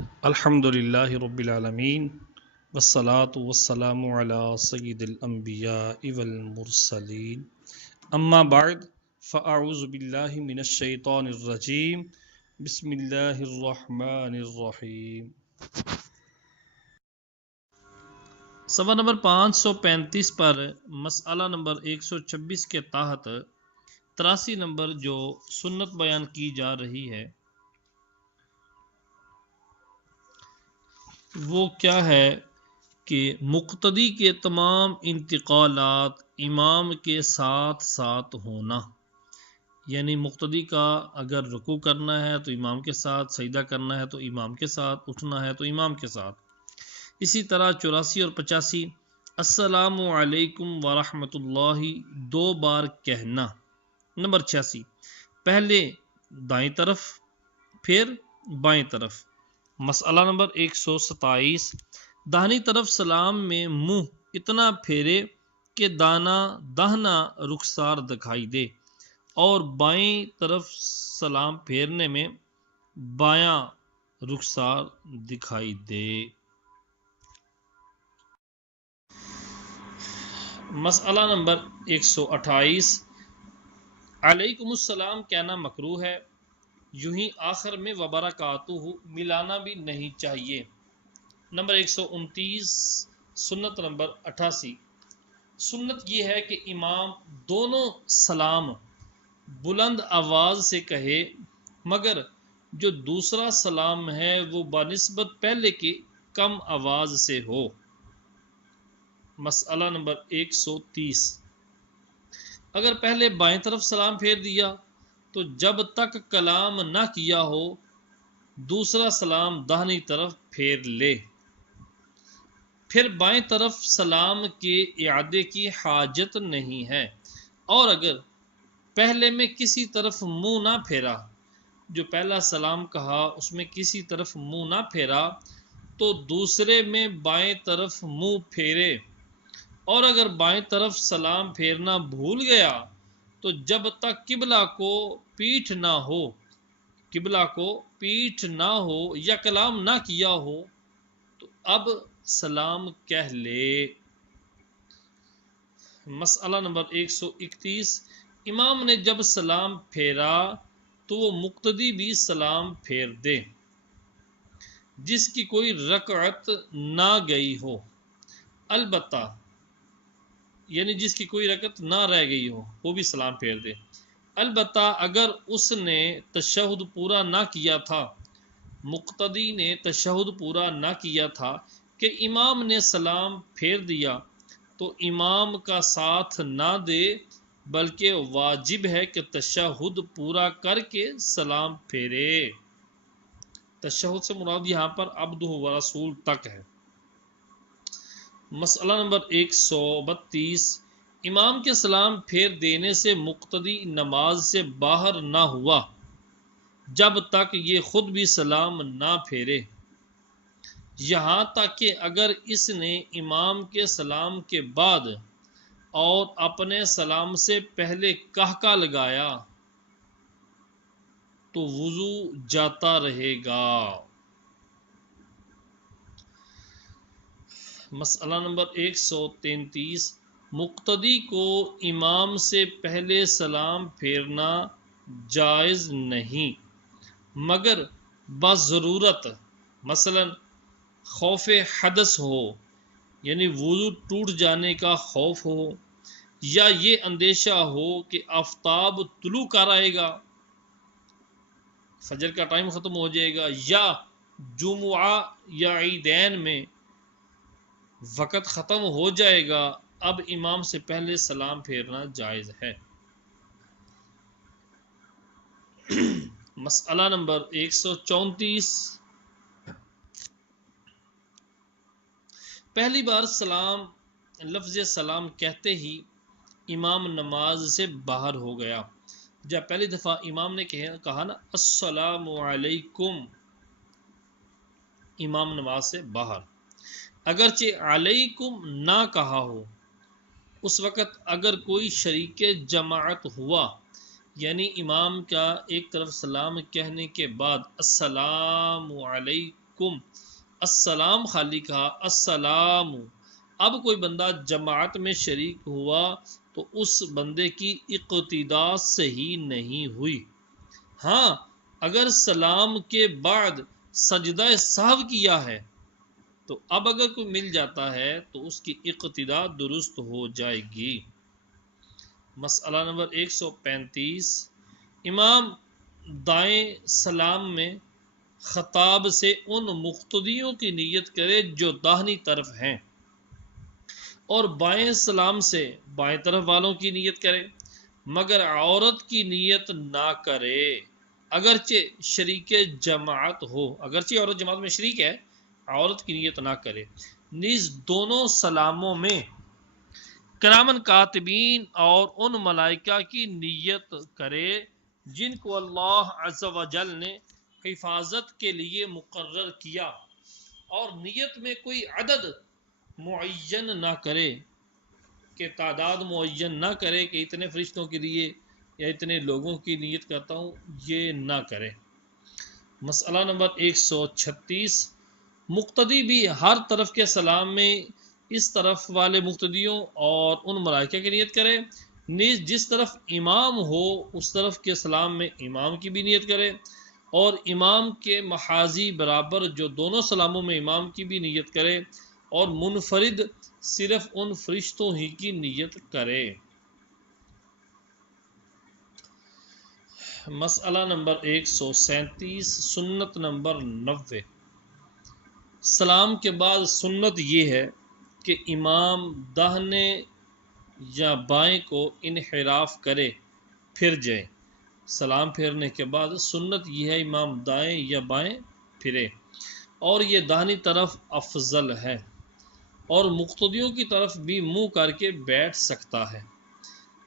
الحمدللہ رب العالمین والصلاة والسلام علی سید الانبیاء والمرسلین اما بعد فاعوذ باللہ من الشیطان الرجیم بسم اللہ الرحمن الرحیم۔ صفحہ نمبر 535 پر مسئلہ نمبر 126 کے تحت 83 نمبر جو سنت بیان کی جا رہی ہے وہ کیا ہے کہ مقتدی کے تمام انتقالات امام کے ساتھ ساتھ ہونا، یعنی مقتدی کا اگر رکوع کرنا ہے تو امام کے ساتھ، سجدہ کرنا ہے تو امام کے ساتھ، اٹھنا ہے تو امام کے ساتھ۔ اسی طرح 84 اور 85 السلام علیکم ورحمۃ اللہ 2 بار کہنا۔ نمبر 86 پہلے دائیں طرف پھر بائیں طرف۔ مسئلہ نمبر 127 داہنی طرف سلام میں منہ اتنا پھیرے کہ داہنا رخسار دکھائی دے، اور بائیں طرف سلام پھیرنے میں بایاں رخسار دکھائی دے۔ مسئلہ نمبر 128 علیکم السلام کہنا مکروہ ہے، یوں ہی آخر میں وبرکاتہ ملانا بھی نہیں چاہیے۔ نمبر 129 سنت نمبر 88 سنت یہ ہے کہ امام دونوں سلام بلند آواز سے کہے، مگر جو دوسرا سلام ہے وہ بنسبت پہلے کے کم آواز سے ہو۔ مسئلہ نمبر 130 اگر پہلے بائیں طرف سلام پھیر دیا تو جب تک کلام نہ کیا ہو دوسرا سلام داہنی طرف پھیر لے، پھر بائیں طرف سلام کے اعادے کی حاجت نہیں ہے، اور اگر پہلے میں کسی طرف منہ نہ پھیرا، جو پہلا سلام کہا اس میں کسی طرف منہ نہ پھیرا تو دوسرے میں بائیں طرف منہ پھیرے، اور اگر بائیں طرف سلام پھیرنا بھول گیا تو جب تک قبلہ کو پیٹھ نہ ہو یا کلام نہ کیا ہو تو اب سلام کہہ لے۔ مسئلہ نمبر 131 امام نے جب سلام پھیرا تو وہ مقتدی بھی سلام پھیر دے جس کی کوئی رکعت نہ گئی ہو، البتہ یعنی جس کی کوئی رکعت نہ رہ گئی ہو وہ بھی سلام پھیر دے، البتہ اگر اس نے تشہد پورا نہ کیا تھا، مقتدی نے تشہد پورا نہ کیا تھا کہ امام نے سلام پھیر دیا تو امام کا ساتھ نہ دے، بلکہ واجب ہے کہ تشہد پورا کر کے سلام پھیرے۔ تشہد سے مراد یہاں پر عبدہ و رسول تک ہے۔ مسئلہ نمبر 132 امام کے سلام پھیر دینے سے مقتدی نماز سے باہر نہ ہوا جب تک یہ خود بھی سلام نہ پھیرے، یہاں تک کہ اگر اس نے امام کے سلام کے بعد اور اپنے سلام سے پہلے قہقہ لگایا تو وضو جاتا رہے گا۔ مسئلہ نمبر 133 مقتدی کو امام سے پہلے سلام پھیرنا جائز نہیں مگر بضرورت، مثلا خوف حدث ہو، یعنی وضو ٹوٹ جانے کا خوف ہو، یا یہ اندیشہ ہو کہ آفتاب طلوع کر آئے گا، فجر کا ٹائم ختم ہو جائے گا، یا جمعہ یا عیدین میں وقت ختم ہو جائے گا، اب امام سے پہلے سلام پھیرنا جائز ہے۔ مسئلہ نمبر 134 پہلی بار لفظ سلام کہتے ہی امام نماز سے باہر ہو گیا، جب پہلی دفعہ امام نے کہا نا السلام علیکم، امام نماز سے باہر، اگرچہ علیکم نہ کہا ہو، اس وقت اگر کوئی شریک جماعت ہوا، یعنی امام کا ایک طرف سلام کہنے کے بعد السلام علیکم علیکم، السلام خالی کہا، السلام، اب کوئی بندہ جماعت میں شریک ہوا تو اس بندے کی اقتدا صحیح نہیں ہوئی۔ ہاں اگر سلام کے بعد سجدہ سہو کیا ہے تو اب اگر کوئی مل جاتا ہے تو اس کی اقتدا درست ہو جائے گی۔ مسئلہ نمبر 135، امام دائیں سلام میں خطاب سے ان مقتدیوں کی نیت کرے جو داہنی طرف ہیں، اور بائیں سلام سے بائیں طرف والوں کی نیت کرے، مگر عورت کی نیت نہ کرے، اگرچہ شریک جماعت ہو، اگرچہ عورت جماعت میں شریک ہے، عورت کی نیت نہ کرے۔ نیز دونوں سلاموں میں کرامن کاتبین اور ان ملائکہ کی نیت کرے جن کو اللہ عز و جل نے حفاظت کے لیے مقرر کیا، اور نیت میں کوئی عدد معین نہ کرے، کہ تعداد معین نہ کرے کہ اتنے فرشتوں کے لیے یا اتنے لوگوں کی نیت کرتا ہوں، یہ نہ کرے۔ مسئلہ نمبر 136، مقتدی بھی ہر طرف کے سلام میں اس طرف والے مقتدیوں اور ان ملائکہ کی نیت کرے، نیز جس طرف امام ہو اس طرف کے سلام میں امام کی بھی نیت کرے، اور امام کے محاذی برابر جو دونوں سلاموں میں امام کی بھی نیت کرے، اور منفرد صرف ان فرشتوں ہی کی نیت کرے۔ مسئلہ نمبر 137، سنت نمبر 90، سلام کے بعد سنت یہ ہے کہ امام داہنے یا بائیں کو انحراف کرے، پھر جائے۔ سلام پھیرنے کے بعد سنت یہ ہے امام دائیں یا بائیں پھرے، اور یہ داہنی طرف افضل ہے، اور مقتدیوں کی طرف بھی منہ کر کے بیٹھ سکتا ہے،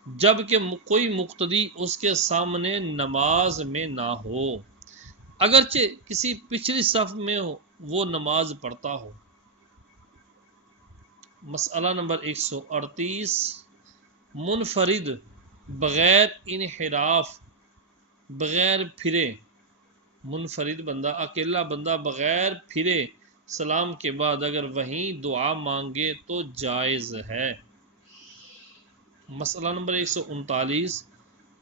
جبکہ کوئی مقتدی اس کے سامنے نماز میں نہ ہو، اگرچہ کسی پچھلی صف میں وہ نماز پڑھتا ہو۔ مسئلہ نمبر 138، منفرد بغیر انحراف، بغیر پھرے، منفرد بندہ، اکیلا بندہ بغیر پھرے سلام کے بعد اگر وہیں دعا مانگے تو جائز ہے۔ مسئلہ نمبر 139،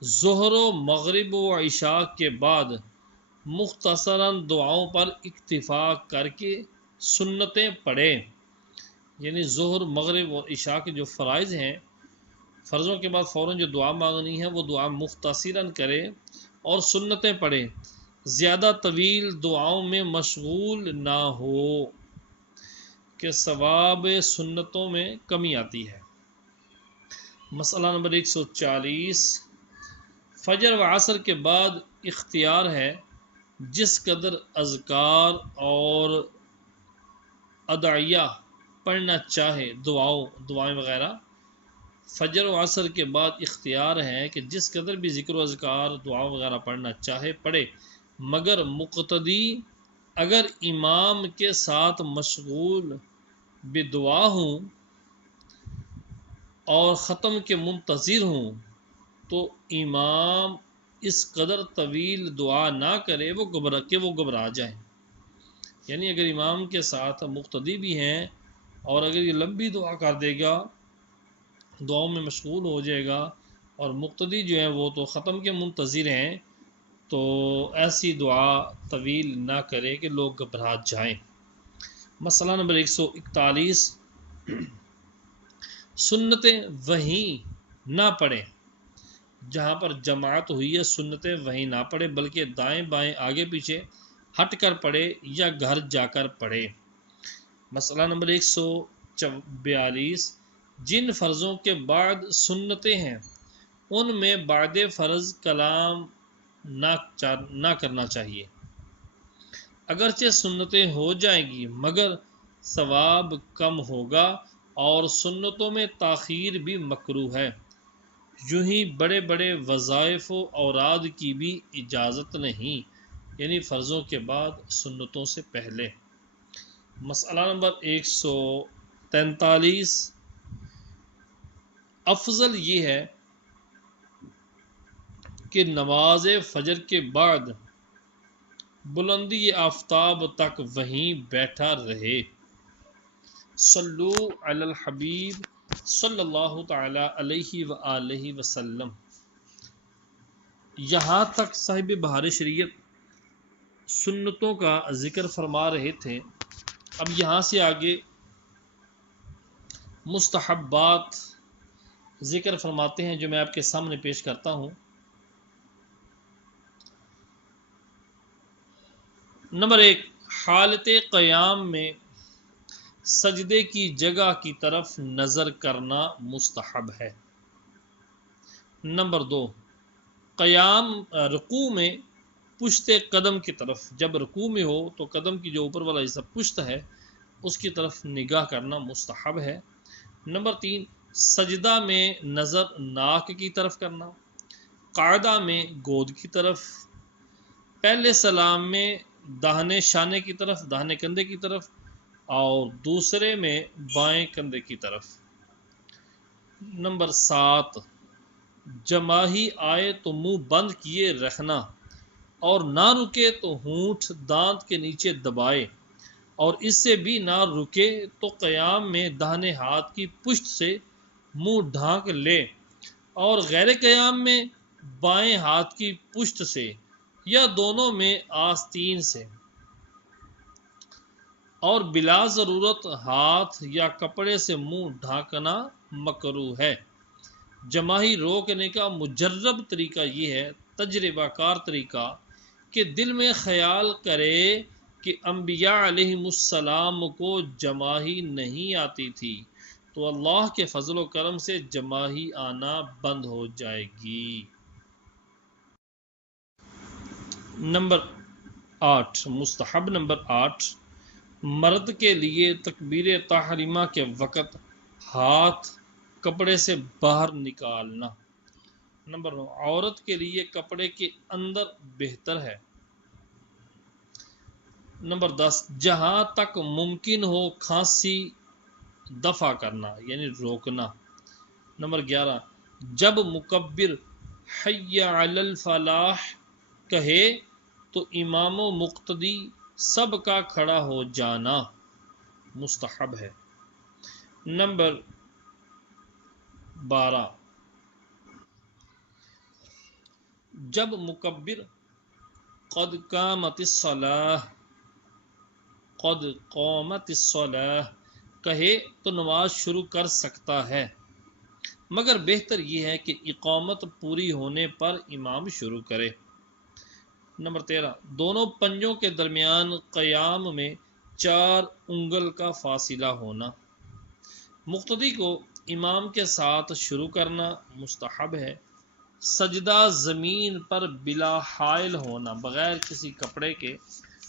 ظہر و مغرب و عشاء کے بعد مختصراً دعاؤں پر اکتفا کر کے سنتیں پڑھے، یعنی ظہر مغرب اور عشاء کے جو فرائض ہیں، فرضوں کے بعد فوراً جو دعا مانگنی ہے وہ دعا مختصراً کرے اور سنتیں پڑھے، زیادہ طویل دعاؤں میں مشغول نہ ہو کہ ثواب سنتوں میں کمی آتی ہے۔ مسئلہ نمبر 140، فجر و عصر کے بعد اختیار ہے جس قدر اذکار اور ادعیہ پڑھنا چاہے، دعائیں وغیرہ، فجر و عصر کے بعد اختیار ہے کہ جس قدر بھی ذکر و اذکار دعا وغیرہ پڑھنا چاہے پڑھے، مگر مقتدی اگر امام کے ساتھ مشغول بدعا ہوں اور ختم کے منتظر ہوں تو امام اس قدر طویل دعا نہ کرے وہ گھبرا جائیں، یعنی اگر امام کے ساتھ مقتدی بھی ہیں اور اگر یہ لمبی دعا کر دے گا، دعاؤں میں مشغول ہو جائے گا، اور مقتدی جو ہیں وہ تو ختم کے منتظر ہیں، تو ایسی دعا طویل نہ کرے کہ لوگ گھبرا جائیں۔ مسئلہ نمبر 141، سنتیں وہیں نہ پڑھیں، جہاں پر جماعت ہوئی ہے سنتیں وہیں نہ پڑھے بلکہ دائیں بائیں آگے پیچھے ہٹ کر پڑھے یا گھر جا کر پڑھے۔ مسئلہ نمبر 142، جن فرضوں کے بعد سنتیں ہیں ان میں بعد فرض کلام نہ کرنا چاہیے، اگرچہ سنتیں ہو جائیں گی مگر ثواب کم ہوگا، اور سنتوں میں تاخیر بھی مکروہ ہے، یوں ہی بڑے بڑے وظائف و اوراد کی بھی اجازت نہیں، یعنی فرضوں کے بعد سنتوں سے پہلے۔ مسئلہ نمبر 143، افضل یہ ہے کہ نماز فجر کے بعد بلندی آفتاب تک وہیں بیٹھا رہے۔ صلو علی الحبیب صلی اللہ تعالی علیہ وآلہ وسلم۔ یہاں تک صاحب بہار شریعت سنتوں کا ذکر فرما رہے تھے۔ اب یہاں سے آگے مستحبات ذکر فرماتے ہیں جو میں آپ کے سامنے پیش کرتا ہوں۔ نمبر 1، حالت قیام میں سجدے کی جگہ کی طرف نظر کرنا مستحب ہے۔ نمبر 2، قیام رکوع میں پشت قدم کی طرف، جب رکوع میں ہو تو قدم کی جو اوپر والا حصہ پشت ہے اس کی طرف نگاہ کرنا مستحب ہے۔ نمبر 3، سجدہ میں نظر ناک کی طرف کرنا، قاعدہ میں گود کی طرف، پہلے سلام میں داہنے شانے کی طرف، داہنے کندھے کی طرف، اور دوسرے میں بائیں کندھے کی طرف۔ نمبر 7، جماہی آئے تو منہ بند کیے رکھنا اور نہ رکے تو ہونٹ دانت کے نیچے دبائے، اور اس سے بھی نہ رکے تو قیام میں داہنے ہاتھ کی پشت سے منہ ڈھانک لے، اور غیر قیام میں بائیں ہاتھ کی پشت سے یا دونوں میں آستین سے، اور بلا ضرورت ہاتھ یا کپڑے سے منہ ڈھانکنا مکروہ ہے۔ جماہی روکنے کا مجرب طریقہ یہ ہے، تجربہ کار طریقہ، کہ دل میں خیال کرے کہ انبیاء علیہم السلام کو جماہی نہیں آتی تھی تو اللہ کے فضل و کرم سے جماہی آنا بند ہو جائے گی۔ نمبر 8، مستحب نمبر 8، مرد کے لیے تکبیر تحریمہ کے وقت ہاتھ کپڑے سے باہر نکالنا۔ نمبر 9، عورت کے لیے کپڑے کے اندر بہتر ہے۔ نمبر 10، جہاں تک ممکن ہو کھانسی دفع کرنا یعنی روکنا۔ نمبر 11، جب مکبر حی علی الفلاح کہے تو امام و مقتدی سب کا کھڑا ہو جانا مستحب ہے۔ نمبر 12، جب مکبر قد قامت الصلاۃ قد قامت الصلاۃ کہے تو نماز شروع کر سکتا ہے، مگر بہتر یہ ہے کہ اقامت پوری ہونے پر امام شروع کرے۔ نمبر 13، دونوں پنجوں کے درمیان قیام میں 4 انگل کا فاصلہ ہونا۔ مقتدی کو امام کے ساتھ شروع کرنا مستحب ہے۔ سجدہ زمین پر بلا حائل ہونا، بغیر کسی کپڑے کے،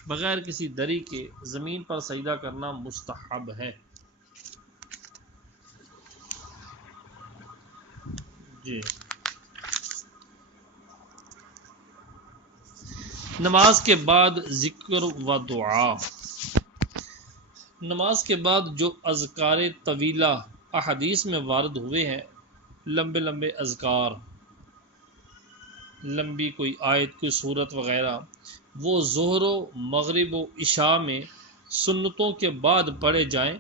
بغیر کسی دری کے زمین پر سجدہ کرنا مستحب ہے۔ جی، نماز کے بعد ذکر و دعا۔ نماز کے بعد جو اذکار طویلہ احادیث میں وارد ہوئے ہیں، لمبے لمبے اذکار، لمبی کوئی آیت، کوئی سورت وغیرہ، وہ ظہر و مغرب و عشاء میں سنتوں کے بعد پڑھے جائیں۔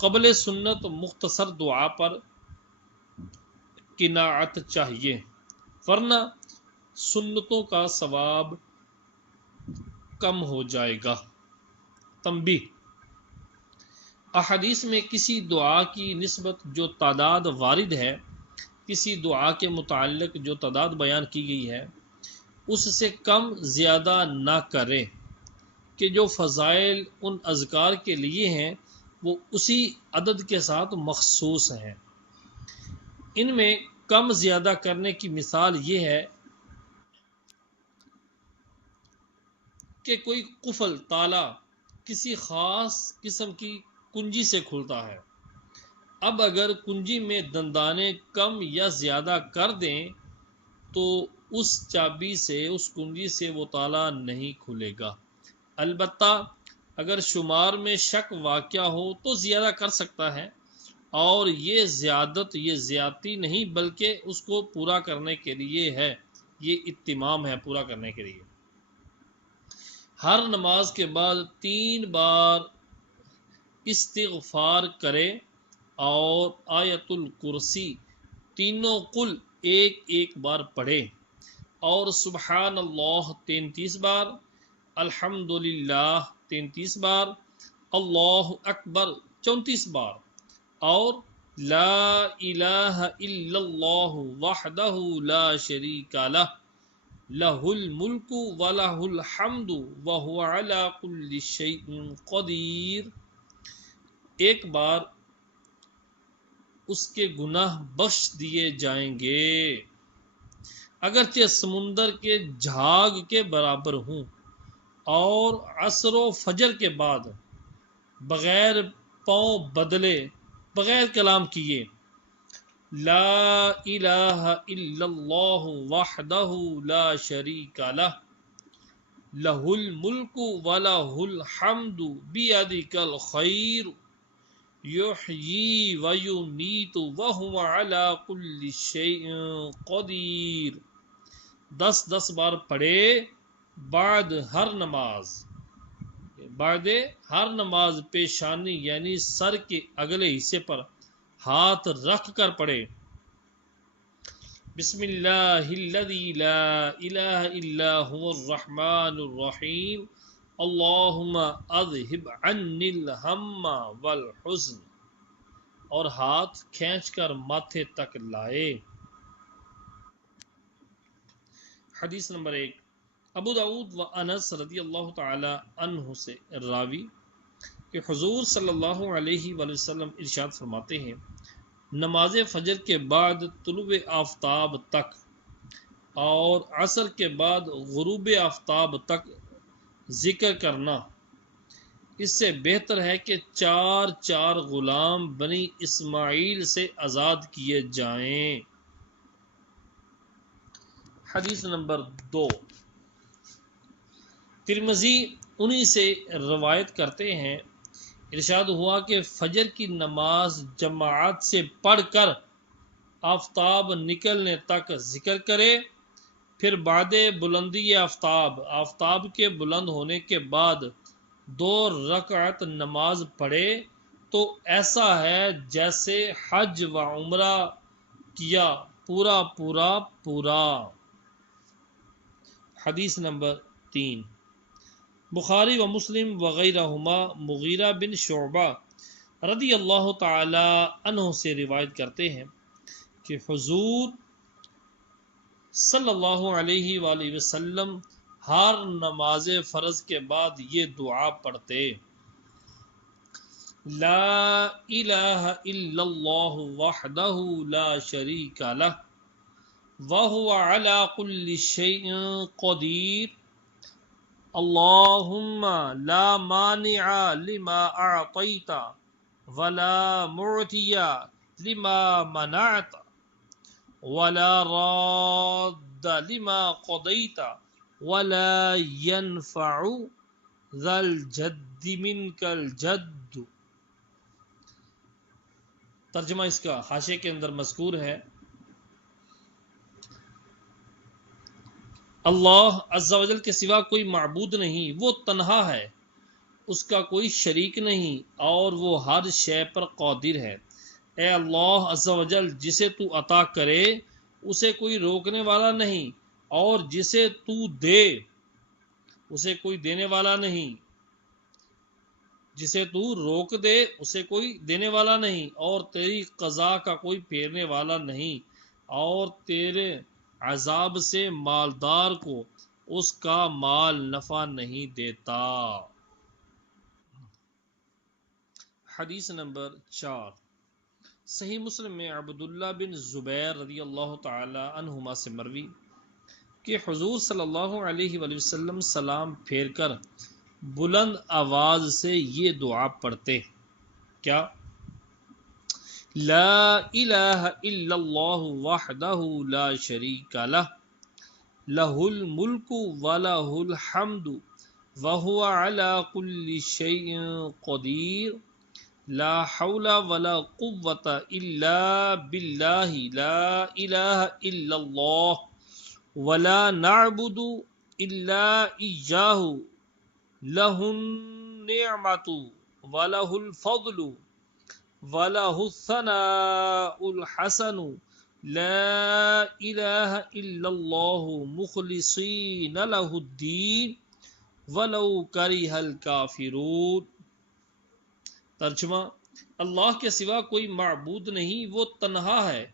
قبل سنت مختصر دعا پر قناعت چاہیے، ورنہ سنتوں کا ثواب کم ہو جائے گا۔ تنبیہ، احادیث میں کسی دعا کی نسبت جو تعداد وارد ہے، کسی دعا کے متعلق جو تعداد بیان کی گئی ہے، اس سے کم زیادہ نہ کرے کہ جو فضائل ان اذکار کے لیے ہیں وہ اسی عدد کے ساتھ مخصوص ہیں۔ ان میں کم زیادہ کرنے کی مثال یہ ہے کہ کوئی قفل، تالا کسی خاص قسم کی کنجی سے کھلتا ہے، اب اگر کنجی میں دندانے کم یا زیادہ کر دیں تو اس چابی سے، اس کنجی سے وہ تالا نہیں کھلے گا۔ البتہ اگر شمار میں شک واقع ہو تو زیادہ کر سکتا ہے، اور یہ زیادتی نہیں بلکہ اس کو پورا کرنے کے لیے ہے، یہ اتمام ہے، پورا کرنے کے لیے۔ ہر نماز کے بعد 3 بار استغفار کرے اور آیت الکرسی تینوں کل ایک بار پڑھے اور سبحان اللہ 33 بار، الحمدللہ 33 بار، اللہ اکبر 34 بار اور لا الہ الا اللہ وحدہ لا شریک لہ لہ الملک ولہ الحمد وہو علی کل شیء قدیر ایک بار اس کے گناہ بخش دیے جائیں گے اگرچہ سمندر کے جھاگ کے برابر ہوں۔ اور عصر و فجر کے بعد بغیر پاؤں بدلے، بغیر کلام کیے لا الہ الا اللہ وحدہ لا شریک لہ لہ الملک ولہ الحمد بیدک الخیر یحیی ویمیت وہو علی کل شیء قدیر 10 بار پڑھے بعد ہر نماز پیشانی یعنی سر کے اگلے حصے پر ہاتھ رکھ کر پڑھے بسم اللہ الذی لا الہ الا هو الرحمن الرحیم اللہم اذہب عنی الہم والحزن اور ہاتھ کھینچ کر ماتھے تک لائے۔ حدیث نمبر 1 ابو داؤد و انس رضی اللہ تعالی عنہ سے راوی کہ حضور صلی اللہ علیہ وآلہ وسلم ارشاد فرماتے ہیں نماز فجر کے بعد طلوع آفتاب تک اور عصر کے بعد غروب آفتاب تک ذکر کرنا اس سے بہتر ہے کہ 4 غلام بنی اسماعیل سے آزاد کیے جائیں۔ حدیث نمبر 2 ترمذی انہی سے روایت کرتے ہیں ارشاد ہوا کہ فجر کی نماز جماعت سے پڑھ کر آفتاب نکلنے تک ذکر کرے، پھر بعد بلندی آفتاب کے بلند ہونے کے بعد 2 رکعت نماز پڑھے تو ایسا ہے جیسے حج و عمرہ کیا پورا۔ حدیث نمبر 3 بخاری و مسلم وغیرہما مغیرہ بن شعبہ رضی اللہ تعالی عنہ سے روایت کرتے ہیں کہ حضور صلی اللہ علیہ وآلہ وسلم ہر نماز فرض کے بعد یہ دعا پڑھتے لا الہ الا اللہ وحدہ لا شریک لہ وہو علی کل شیء قدیر اللہم لا مانع لما اعطیت ولا معطی لما منعت ولا راد لما قضیت ولا ينفع ذا الجد منک الجد۔ ترجمہ اس کا حاشیے کے اندر مذکور ہے اللہ عز و جل کے سوا کوئی معبود نہیں، وہ تنہا ہے، اس کا کوئی شریک نہیں اور وہ ہر شے پر قادر ہے۔ اے اللہ عز و جل جسے تو عطا کرے اسے کوئی روکنے والا نہیں اور جسے تو دے اسے کوئی دینے والا نہیں، جسے تو روک دے اسے کوئی دینے والا نہیں اور تیری قضا کا کوئی پھیرنے والا نہیں اور تیرے عذاب سے مالدار کو اس کا مال نفع نہیں دیتا۔ حدیث نمبر 4 صحیح مسلم میں عبداللہ بن زبیر رضی اللہ تعالی عنہما سے مروی کہ حضور صلی اللہ علیہ وآلہ وسلم سلام پھیر کر بلند آواز سے یہ دعا پڑھتے کیا لا الہ الا اللہ وحدہ لا شریک لہ لہ الملک ولہ الحمد وہو علی کل شیء قدیر لا حول ولا قوة الا باللہ لا الہ الا اللہ ولا نعبد الا ایاہ لہ النعمۃ ولہ الفضل ولہ الثناء الحسن لا الہ الا اللہ مخلصین لہ الدین ولو کرہ الکافرون۔ ترجمہ: اللہ کے سوا کوئی معبود نہیں، وہ تنہا ہے،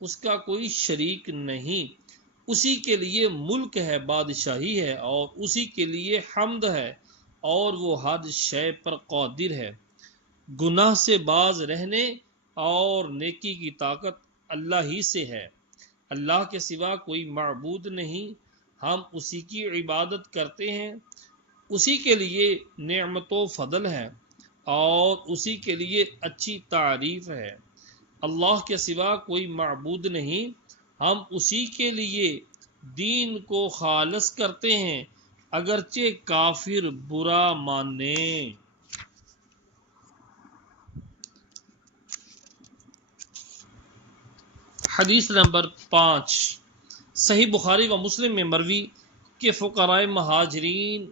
اس کا کوئی شریک نہیں، اسی کے لیے ملک ہے، بادشاہی ہے، اور اسی کے لیے حمد ہے، اور وہ ہر شے پر قادر ہے۔ گناہ سے باز رہنے اور نیکی کی طاقت اللہ ہی سے ہے۔ اللہ کے سوا کوئی معبود نہیں، ہم اسی کی عبادت کرتے ہیں، اسی کے لیے نعمت و فضل ہے اور اسی کے لیے اچھی تعریف ہے۔ اللہ کے سوا کوئی معبود نہیں، ہم اسی کے لیے دین کو خالص کرتے ہیں، اگرچہ کافر برا مانے۔ حدیث نمبر 5، صحیح بخاری و مسلم میں مروی کہ فقراء مہاجرین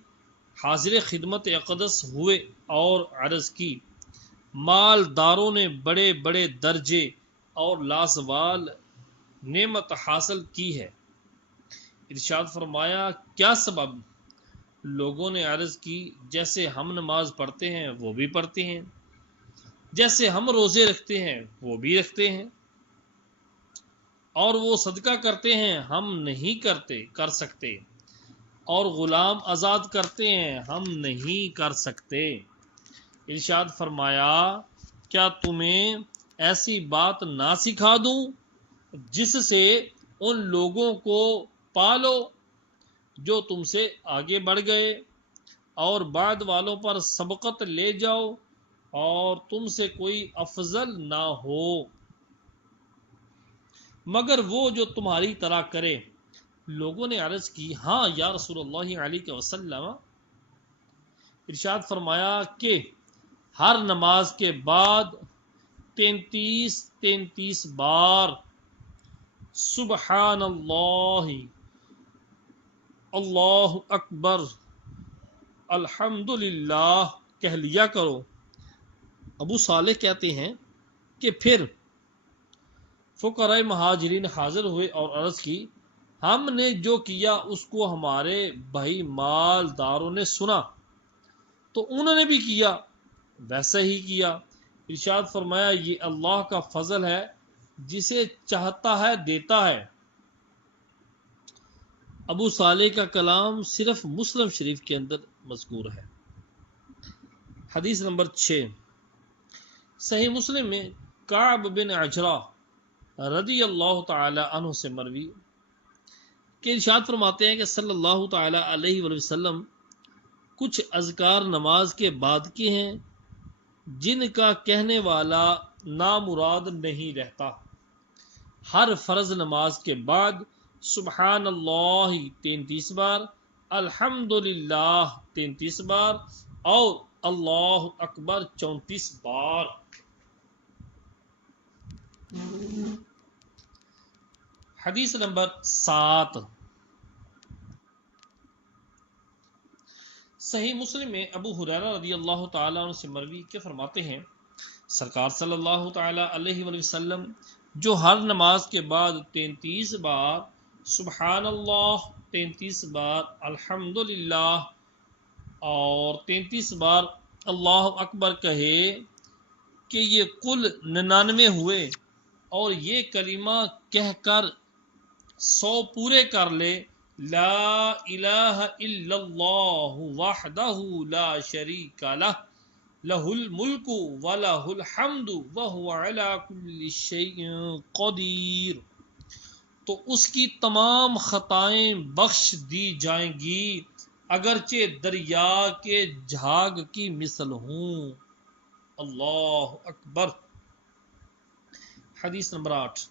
حاضر خدمت اقدس ہوئے اور عرض کی، مالداروں نے بڑے بڑے درجے اور لازوال نعمت حاصل کی ہے۔ ارشاد فرمایا، کیا سبب؟ لوگوں نے عرض کی، جیسے ہم نماز پڑھتے ہیں وہ بھی پڑھتے ہیں، جیسے ہم روزے رکھتے ہیں وہ بھی رکھتے ہیں، اور وہ صدقہ کرتے ہیں ہم نہیں کر سکتے، اور غلام آزاد کرتے ہیں ہم نہیں کر سکتے۔ ارشاد فرمایا، کیا تمہیں ایسی بات نہ سکھا دوں جس سے ان لوگوں کو پالو جو تم سے آگے بڑھ گئے، اور بعد والوں پر سبقت لے جاؤ، اور تم سے کوئی افضل نہ ہو مگر وہ جو تمہاری طرح کرے۔ لوگوں نے عرض کی، ہاں یا رسول اللہ علیہ وسلم۔ ارشاد فرمایا کہ ہر نماز کے بعد 33 بار سبحان اللہ، اللہ اکبر، الحمدللہ کہہ لیا کرو۔ ابو صالح کہتے ہیں کہ پھر فقراء مہاجرین حاضر ہوئے اور عرض کی، ہم نے جو کیا اس کو ہمارے بھائی مالداروں نے سنا تو انہوں نے بھی کیا، ویسا ہی کیا۔ ارشاد فرمایا، یہ اللہ کا فضل ہے، جسے چاہتا ہے دیتا ہے۔ ابو صالح کا کلام صرف مسلم شریف کے اندر مذکور ہے۔ حدیث نمبر 6، صحیح مسلم میں کعب بن عجرہ رضی اللہ تعالی عنہ سے مروی کہ ارشاد فرماتے ہیں کہ صلی اللہ تعالی علیہ وآلہ وسلم کچھ اذکار نماز کے بعد کے ہیں جن کا کہنے والا نامراد نہیں رہتا۔ ہر فرض نماز کے بعد سبحان اللہ 33 بار، الحمدللہ 33 بار، اور اللہ اکبر 34 بار۔ حدیث نمبر 7، صحیح مسلم میں ابو ہریرہ رضی اللہ تعالیٰ عنہ سے مروی کہ فرماتے ہیں، سرکار صلی اللہ تعالیٰ علیہ وآلہ وسلم جو ہر نماز کے بعد 33 بار سبحان اللہ، 33 بار الحمدللہ اور 33 بار اللہ اکبر کہے کہ یہ کل 99 ہوئے، اور یہ کلمہ کہہ کر 100 پورے کر لے، لا الہ الا اللہ وحدہ لا شریک لہ، لہ الملک ولہ الحمد وہو علی کل شیء قدیر، تو اس کی تمام خطائیں بخش دی جائیں گی اگرچہ دریا کے جھاگ کی مثل ہوں۔ اللہ اکبر۔ حدیث نمبر 8،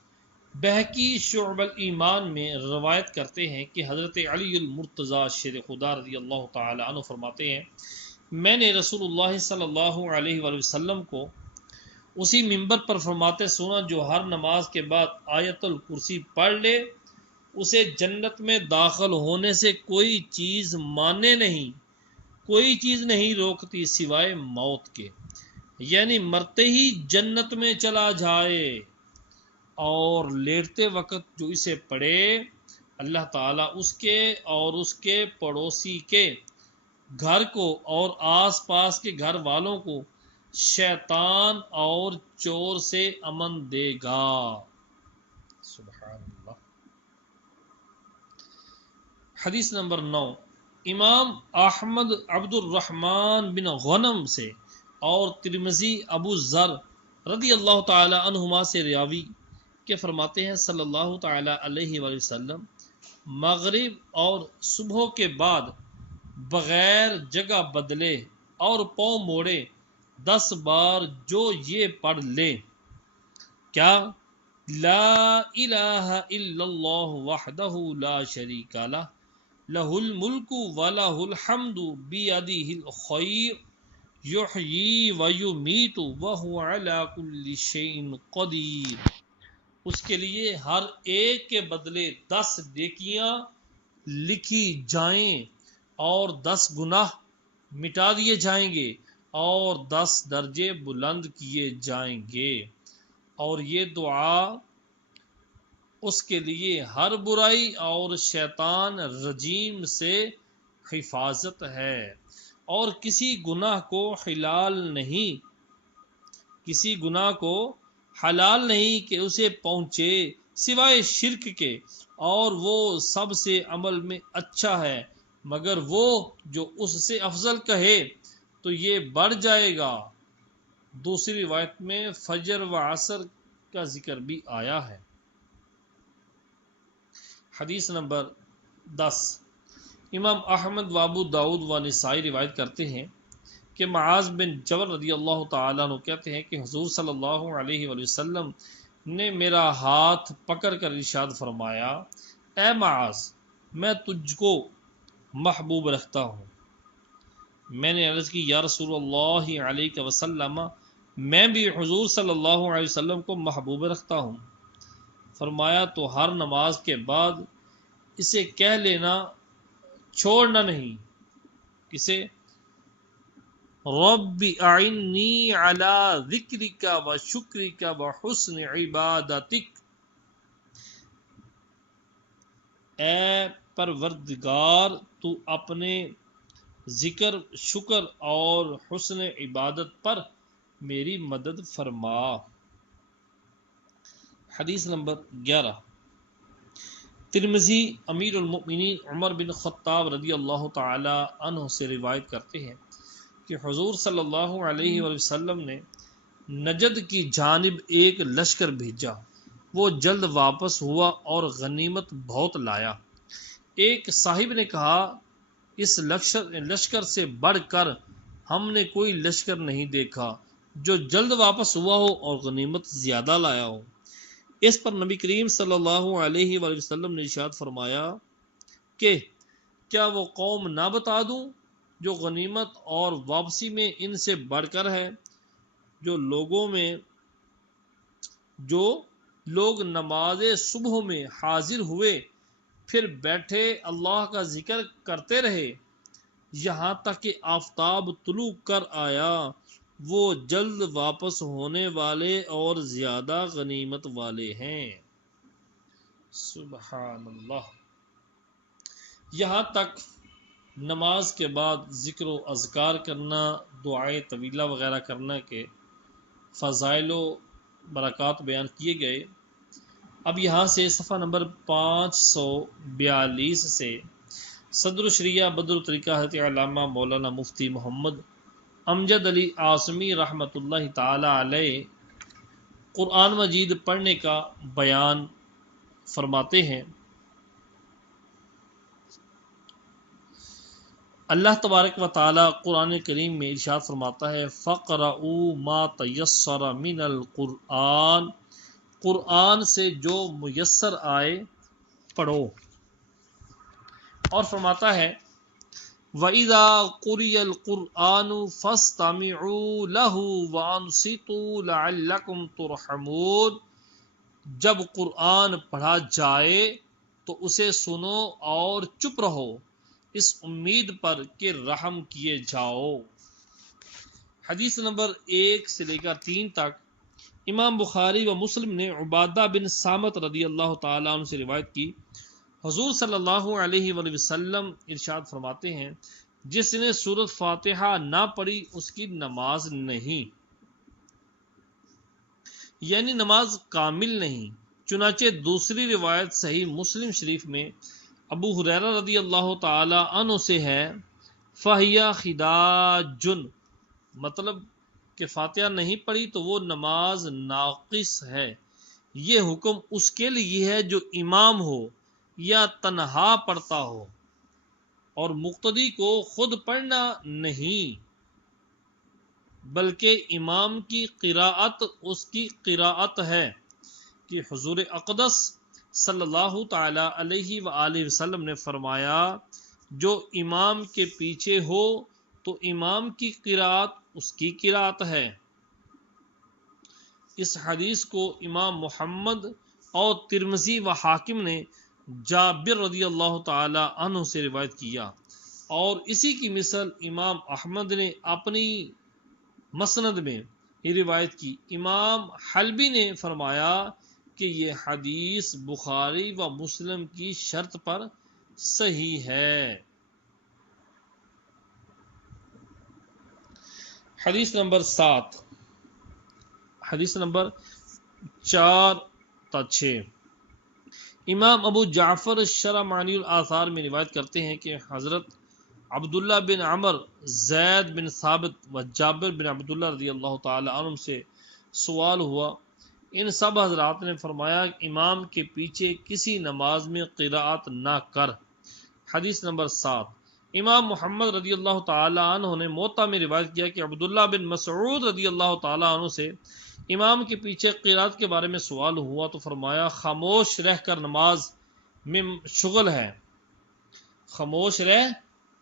بہقی شعب الایمان میں روایت کرتے ہیں کہ حضرت علی المرتضیٰ شیر خدا رضی اللہ تعالی عنہ فرماتے ہیں، میں نے رسول اللہ صلی اللہ علیہ وآلہ وسلم کو اسی منبر پر فرماتے سنا، جو ہر نماز کے بعد آیت الکرسی پڑھ لے اسے جنت میں داخل ہونے سے کوئی چیز مانے نہیں، کوئی چیز نہیں روکتی سوائے موت کے، یعنی مرتے ہی جنت میں چلا جائے، اور لیٹتے وقت جو اسے پڑھے اللہ تعالیٰ اس کے اور اس کے پڑوسی کے گھر کو اور آس پاس کے گھر والوں کو شیطان اور چور سے امن دے گا۔ سبحان اللہ۔ حدیث نمبر 9، امام احمد عبد الرحمن بن غنم سے اور ترمذی ابو ذر رضی اللہ تعالی عنہما سے راوی کہ فرماتے ہیں صلی اللہ تعالی علیہ وآلہ وسلم مغرب اور صبح کے بعد بغیر جگہ بدلے اور پاؤں موڑے 10 بار جو یہ پڑھ لے، کیا لا الہ الا اللہ وحدہ لا شریک لہ لہ الملک ولہ الحمد بیدہ الخیر یحیی ویمیت وہو علی کل شیء قدیر، اس کے لیے ہر ایک کے بدلے 10 نیکیاں لکھی جائیں اور 10 گناہ مٹا دیے جائیں گے اور 10 درجے بلند کیے جائیں گے، اور یہ دعا اس کے لیے ہر برائی اور شیطان رجیم سے حفاظت ہے، اور کسی گناہ کو حلال نہیں کہ اسے پہنچے سوائے شرک کے، اور وہ سب سے عمل میں اچھا ہے، مگر وہ جو اس سے افضل کہے تو یہ بڑھ جائے گا۔ دوسری روایت میں فجر و عصر کا ذکر بھی آیا ہے۔ حدیث نمبر 10، امام احمد و ابو داؤد و نسائی روایت کرتے ہیں کہ معاذ بن جبل رضی اللہ تعالیٰ عنہ کہتے ہیں کہ حضور صلی اللہ علیہ وآلہ وسلم نے میرا ہاتھ پکڑ کر ارشاد فرمایا، اے معاذ، میں تجھ کو محبوب رکھتا ہوں۔ میں نے عرض کی یا رسول اللہ علیہ وسلم، میں بھی حضور صلی اللہ علیہ وسلم کو محبوب رکھتا ہوں۔ فرمایا تو ہر نماز کے بعد اسے کہہ لینا، چھوڑنا نہیں۔ کسے؟ رب اعنی علی ذکرک و شکرک و حسن عبادتک، اے پروردگار تو اپنے ذکر، شکر اور حسن عبادت پر میری مدد فرما۔ حدیث نمبر 11، ترمذی امیر المؤمنین عمر بن خطاب رضی اللہ تعالی عنہ سے روایت کرتے ہیں کہ حضور صلی اللہ علیہ وآلہ وسلم نے نجد کی جانب ایک لشکر بھیجا، وہ جلد واپس ہوا اور غنیمت بہت لایا۔ ایک صاحب نے کہا، اس لشکر سے بڑھ کر ہم نے کوئی لشکر نہیں دیکھا جو جلد واپس ہوا ہو اور غنیمت زیادہ لایا ہو۔ اس پر نبی کریم صلی اللہ علیہ وآلہ وسلم نے ارشاد فرمایا کہ کیا وہ قوم نہ بتا دوں جو غنیمت اور واپسی میں ان سے بڑھ کر ہے؟ جو لوگ نماز صبح میں حاضر ہوئے پھر بیٹھے اللہ کا ذکر کرتے رہے یہاں تک کہ آفتاب طلوع کر آیا، وہ جلد واپس ہونے والے اور زیادہ غنیمت والے ہیں۔ سبحان اللہ۔ یہاں تک نماز کے بعد ذکر و اذکار کرنا، دعائے طویلہ وغیرہ کرنا کے فضائل و برکات بیان کیے گئے۔ اب یہاں سے صفحہ نمبر 542 سے صدر الشریعہ بدر الطریقہ حضرت علامہ مولانا مفتی محمد امجد علی اعظمی رحمۃ اللہ تعالی علیہ قرآن مجید پڑھنے کا بیان فرماتے ہیں۔ اللہ تبارک و تعالی قرآن کریم میں ارشاد فرماتا ہے، فَقْرَؤُوا مَا تَيَسَّرَ مِنَ الْقُرْآنِ، قرآن سے جو میسر آئے پڑھو۔ اور فرماتا ہے، وَإِذَا قُرِئَ الْقُرْآنُ فَاسْتَمِعُوا لَهُ وَأَنصِتُوا لَعَلَّكُمْ تُرْحَمُونَ، جب قرآن پڑھا جائے تو اسے سنو اور چپ رہو اس امید پر کہ رحم کیے جاؤ۔ حدیث نمبر 1 سے لے کر 3 تک امام بخاری و مسلم نے عبادہ بن صامت رضی اللہ تعالیٰ عنہ سے روایت کی، حضور صلی اللہ علیہ وآلہ وسلم ارشاد فرماتے ہیں، جس نے سورۃ فاتحہ نہ پڑھی اس کی نماز نہیں، یعنی نماز کامل نہیں۔ چنانچہ دوسری روایت صحیح مسلم شریف میں ابو ہریرہ رضی اللہ تعالی عنہ سے ہے، فَهِيَ خِدَاجٌ، مطلب کہ فاتحہ نہیں پڑھی تو وہ نماز ناقص ہے۔ یہ حکم اس کے لیے ہے جو امام ہو یا تنہا پڑھتا ہو، اور مقتدی کو خود پڑھنا نہیں، بلکہ امام کی قراءت اس کی قراءت ہے، کہ حضور اقدس صلی اللہ تعالی علیہ وآلہ وسلم نے فرمایا، جو امام کے پیچھے ہو تو امام کی قراءت اس کی قراءت ہے۔ اس حدیث کو امام محمد اور ترمذی و حاکم نے جابر رضی اللہ تعالی عنہ سے روایت کیا، اور اسی کی مثل امام احمد نے اپنی مسند میں یہ روایت کی۔ امام حلبی نے فرمایا کہ یہ حدیث بخاری و مسلم کی شرط پر صحیح ہے۔ حدیث نمبر 7، حدیث نمبر 4 تا 6 امام ابو جعفر شرح معانی الآثار میں روایت کرتے ہیں کہ حضرت عبداللہ بن عمر، زید بن ثابت و جابر بن عبداللہ رضی اللہ تعالی عنہ سے سوال ہوا۔ ان سب حضرات نے فرمایا، امام کے پیچھے کسی نماز میں قراءت نہ کر۔ حدیث نمبر 7 امام محمد رضی اللہ تعالی عنہ نے موطا میں روایت کیا کہ عبداللہ بن مسعود رضی اللہ تعالی عنہ سے امام کے پیچھے قراءت کے بارے میں سوال ہوا تو فرمایا، خاموش رہ کر نماز میں شغل ہے، خاموش رہ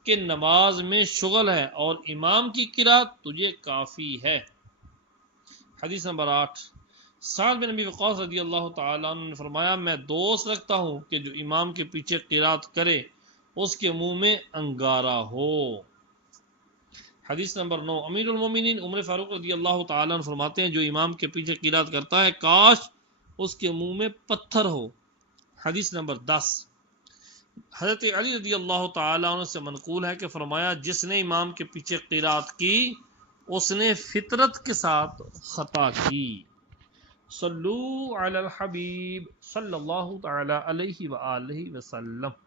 کہ نماز میں شغل ہے، اور امام کی قراءت تجھے کافی ہے۔ حدیث نمبر 8 سعد بن ابی وقاص رضی اللہ تعالی عنہ نے فرمایا، میں دوست رکھتا ہوں کہ جو امام کے پیچھے قراءت کرے اس کے منہ میں انگارہ ہو۔ حدیث نمبر 9 امیر المومنین عمر فاروق رضی اللہ تعالی عنہ فرماتے ہیں، جو امام کے پیچھے قراءت کرتا ہے کاش اس کے منہ میں پتھر ہو۔ حدیث نمبر 10 حضرت علی رضی اللہ تعالی عنہ سے منقول ہے کہ فرمایا، جس نے امام کے پیچھے قراءت کی اس نے فطرت کے ساتھ خطا کی۔ صلو علی الحبیب صلی اللہ تعالی علیہ وآلہ وسلم۔